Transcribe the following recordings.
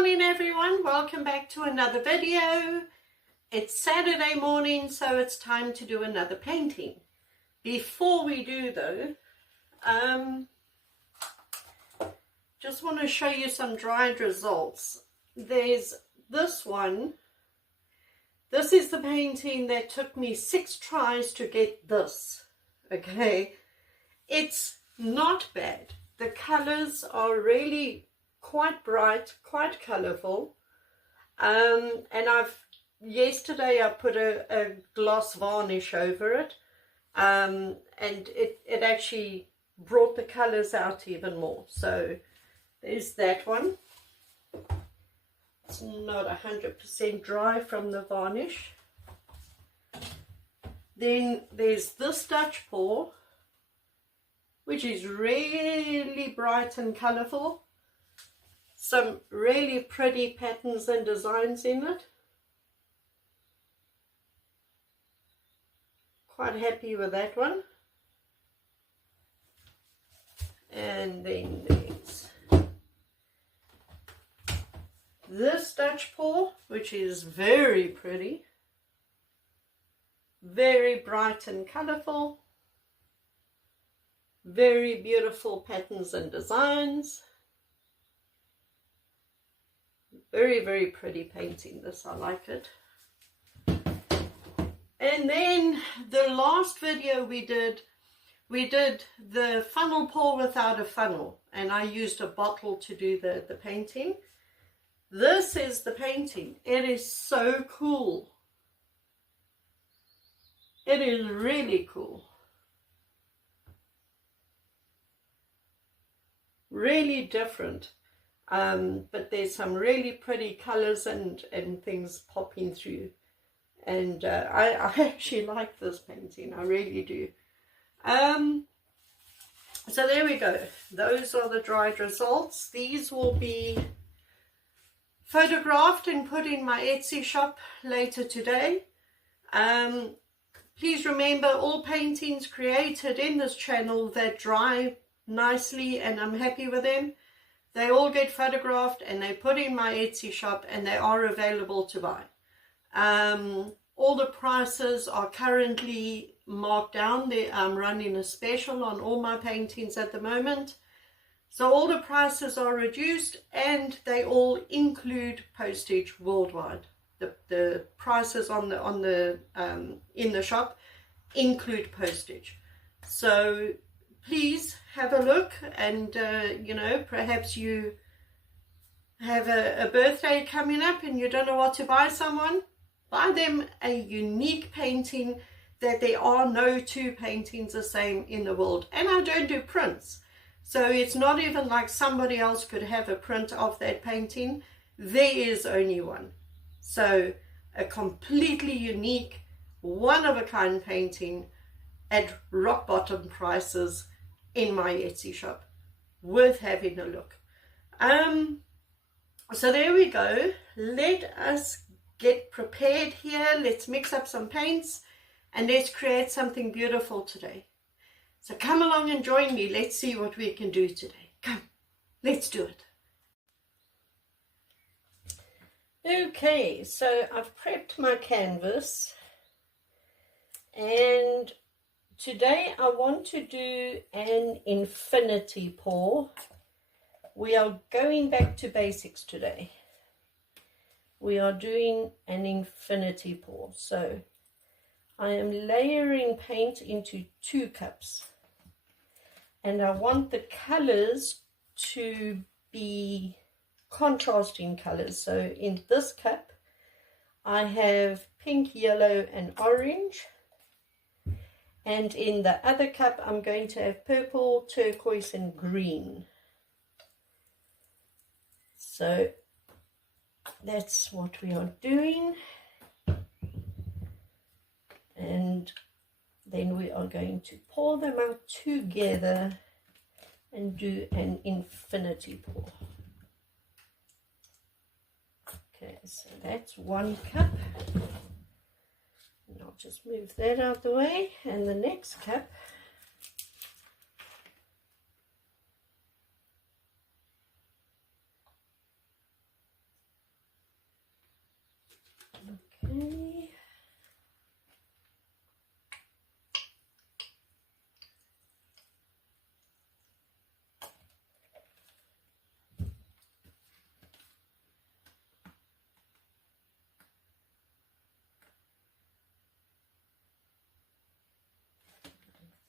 morning everyone, welcome back to another video. It's Saturday morning, so it's time to do another painting. Before we do though, just want to show you some dried results. There's this one. This is the painting that took me 6 tries to get this. Okay, it's not bad. The colors are really quite bright, quite colorful, and yesterday I put a gloss varnish over it, and it actually brought the colors out even more. So there's that one. It's not 100% dry from the varnish. Then there's this Dutch pour, which is really bright and colorful. Some really pretty patterns and designs in it. Quite happy with that one. And then there's this Dutch pour, which is very pretty. Very bright and colorful. Very beautiful patterns and designs. Very, very pretty painting, this. I like it. And then the last video we did the funnel pour without a funnel, and I used a bottle to do the painting. This is the painting. It is so cool. It is really cool. Really different. But there's some really pretty colors and things popping through, and I actually like this painting. I really do. So there we go. Those are the dried results. These will be photographed and put in my Etsy shop later today. Please remember, all paintings created in this channel that dry nicely and I'm happy with them, they all get photographed and they put in my Etsy shop, and they are available to buy. All the prices are currently marked down. I'm running a special on all my paintings at the moment. So all the prices are reduced, and they all include postage worldwide. The prices on the in the shop include postage. So please have a look, and you know, perhaps you have a birthday coming up and you don't know what to buy someone. Buy them a unique painting that there are no 2 paintings the same in the world. And I don't do prints, so it's not even like somebody else could have a print of that painting. There is only one. So a completely unique, one-of-a-kind painting at rock bottom prices in my Etsy shop. Worth having a look. So there we go. Let us get prepared here. Let's mix up some paints and let's create something beautiful today. So come along and join me. Let's see what we can do today. Come, let's do it. Okay, so I've prepped my canvas, and today I want to do an infinity pour. We are going back to basics today. We are doing an infinity pour. So I am layering paint into 2 cups. And I want the colors to be contrasting colors. So in this cup, I have pink, yellow, and orange. And in the other cup, I'm going to have purple, turquoise, and green. So that's what we are doing. And then we are going to pour them out together and do an infinity pour. Okay, so that's 1 cup. And I'll just move that out of the way. And the next cup, Okay.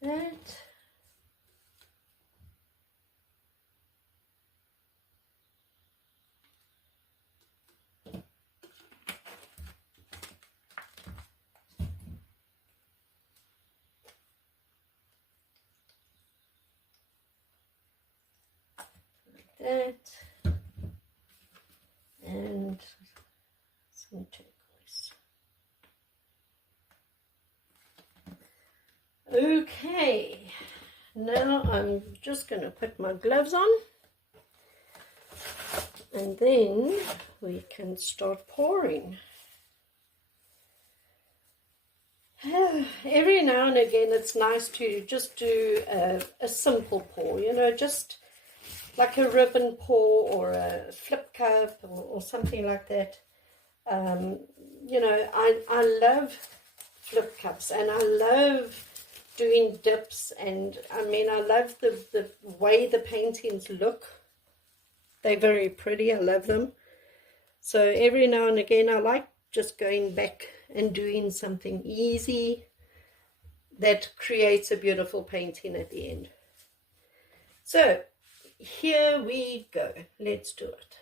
That. That. And some turquoise. Okay, now I'm just going to put my gloves on, and then we can start pouring. Every now and again it's nice to just do a simple pour, you know, just like a ribbon pour or a flip cup or something like that. You know, I love flip cups, and I love doing dips, and I mean, I love the way the paintings look. They're very pretty. I love them. So every now and again I like just going back and doing something easy that creates a beautiful painting at the end. So here we go. Let's do it.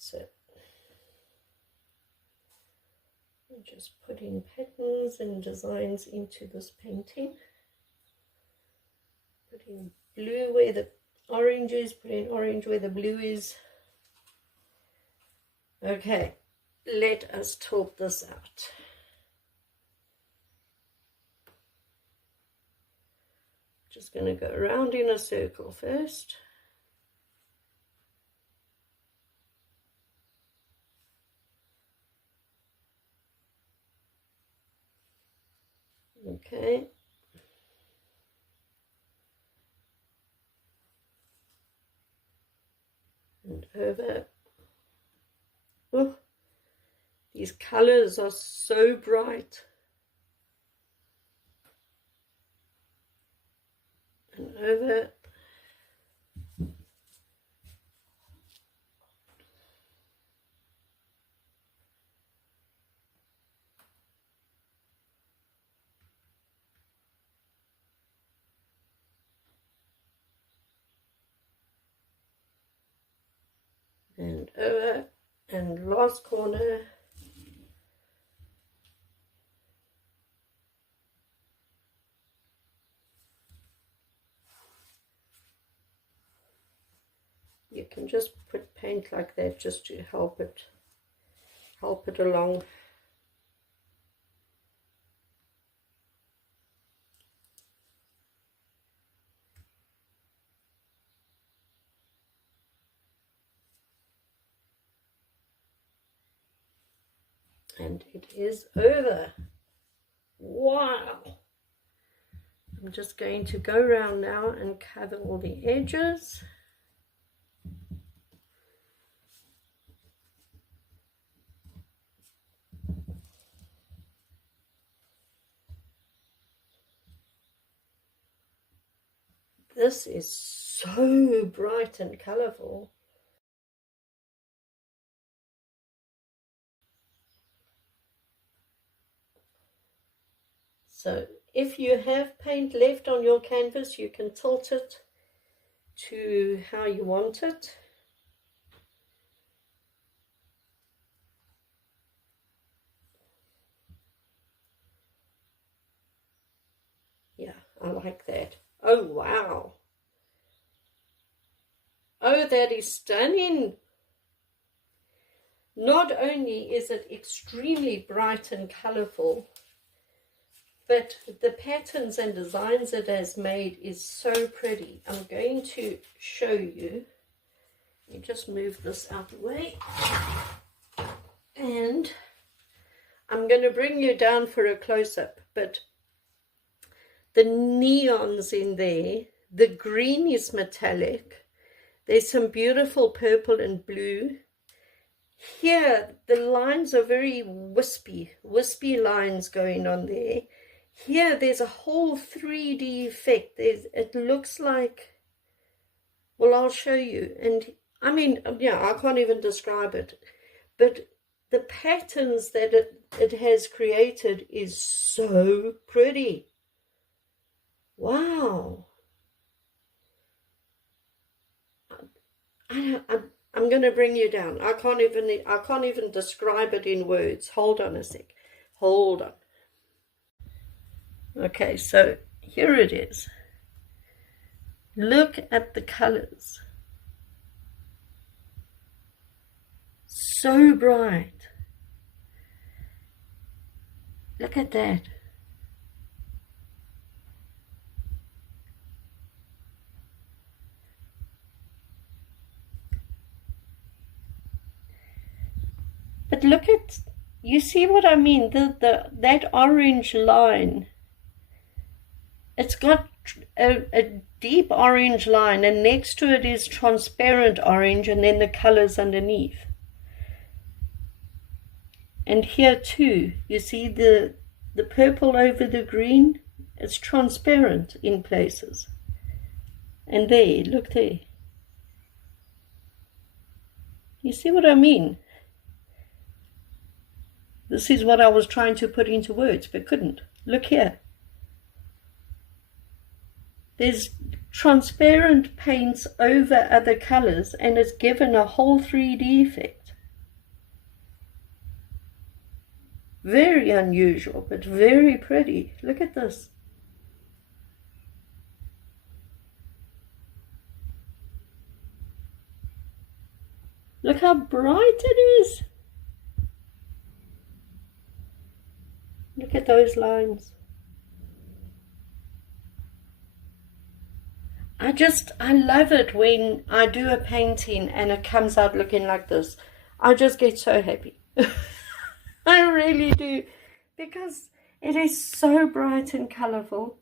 So I'm just putting patterns and designs into this painting. Putting blue where the orange is, putting orange where the blue is. Okay, let us talk this out. Just going to go around in a circle first. Okay. And over. Oh, these colors are so bright. And over. And over, and last corner. You can just put paint like that just to help it along. And it is over. Wow! I'm just going to go around now and cover all the edges. This is so bright and colorful. So if you have paint left on your canvas, you can tilt it to how you want it. Yeah, I like that. Oh, wow. Oh, that is stunning. Not only is it extremely bright and colorful, but the patterns and designs it has made is so pretty. I'm going to show you. Let me just move this out of the way. And I'm going to bring you down for a close-up, but the neons in there, the green is metallic. There's some beautiful purple and blue. Here, the lines are very wispy lines going on there. Here, there's a whole 3D effect. It looks like, well, I'll show you. And I mean, yeah, I can't even describe it. But the patterns that it has created is so pretty. Wow. I'm going to bring you down. I can't even describe it in words. Hold on a sec. Hold on. Okay, so here it is. Look at the colors. So bright. Look at that. But look at, you see what I mean? That orange line, it's got a deep orange line, and next to it is transparent orange, and then the colors underneath. And here too, you see the purple over the green, it's transparent in places. And there, look there. You see what I mean? This is what I was trying to put into words, but couldn't. Look here. There's transparent paints over other colors, and it's given a whole 3D effect. Very unusual, but very pretty. Look at this. Look how bright it is. Look at those lines. I love it when I do a painting and it comes out looking like this. I just get so happy. I really do, because it is so bright and colorful.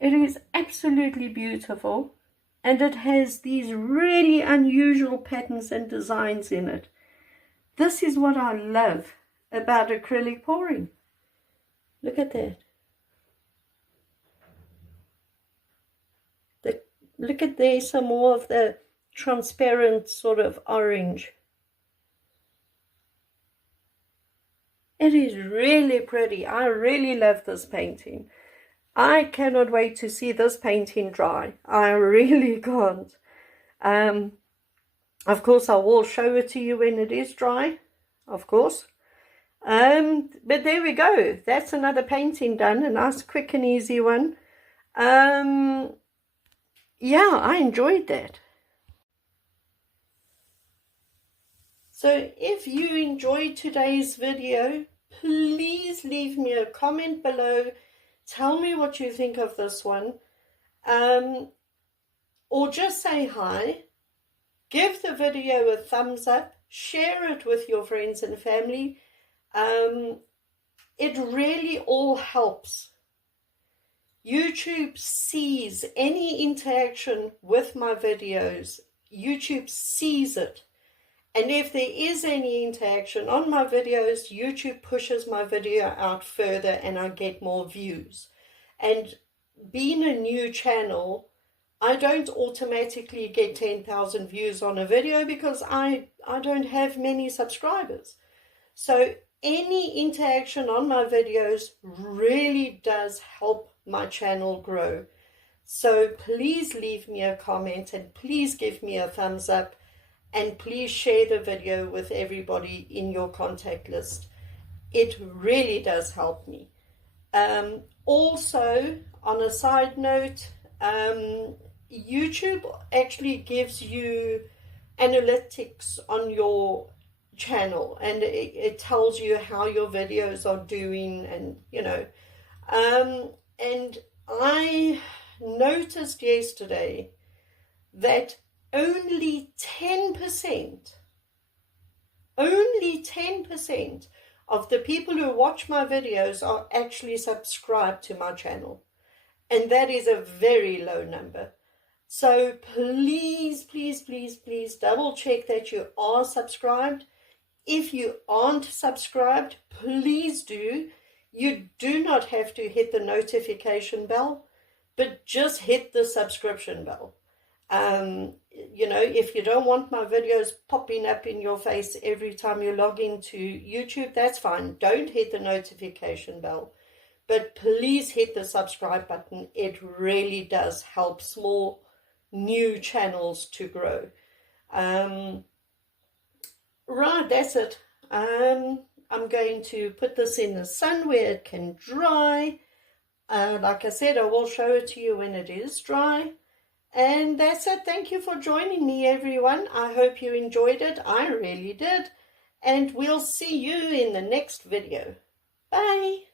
It is absolutely beautiful, and it has these really unusual patterns and designs in it. This is what I love about acrylic pouring. Look at that. Look at there, some more of the transparent sort of orange. It is really pretty. I really love this painting. I cannot wait to see this painting dry. I really can't. Of course, I will show it to you when it is dry, of course. But there we go. That's another painting done. A nice, quick and easy one. Yeah, I enjoyed that. So if you enjoyed today's video, please leave me a comment below. Tell me what you think of this one. Or just say hi. Give the video a thumbs up. Share it with your friends and family. It really all helps. YouTube sees any interaction with my videos. YouTube sees it. And if there is any interaction on my videos, YouTube pushes my video out further and I get more views. And being a new channel, I don't automatically get 10,000 views on a video because I don't have many subscribers. So any interaction on my videos really does help my channel grow. So please leave me a comment and please give me a thumbs up, and please share the video with everybody in your contact list. It really does help me. Also, on a side note, YouTube actually gives you analytics on your channel, and it tells you how your videos are doing, and you know, And I noticed yesterday that only 10% of the people who watch my videos are actually subscribed to my channel. And that is a very low number. So please, please, please, please double check that you are subscribed. If you aren't subscribed, please do. You do not have to hit the notification bell, but just hit the subscription bell. You know, if you don't want my videos popping up in your face every time you log into YouTube, that's fine. Don't hit the notification bell, but please hit the subscribe button. It really does help small new channels to grow. Right, that's it. I'm going to put this in the sun where it can dry. Like I said, I will show it to you when it is dry. And that's it. Thank you for joining me, everyone. I hope you enjoyed it. I really did. And we'll see you in the next video. Bye.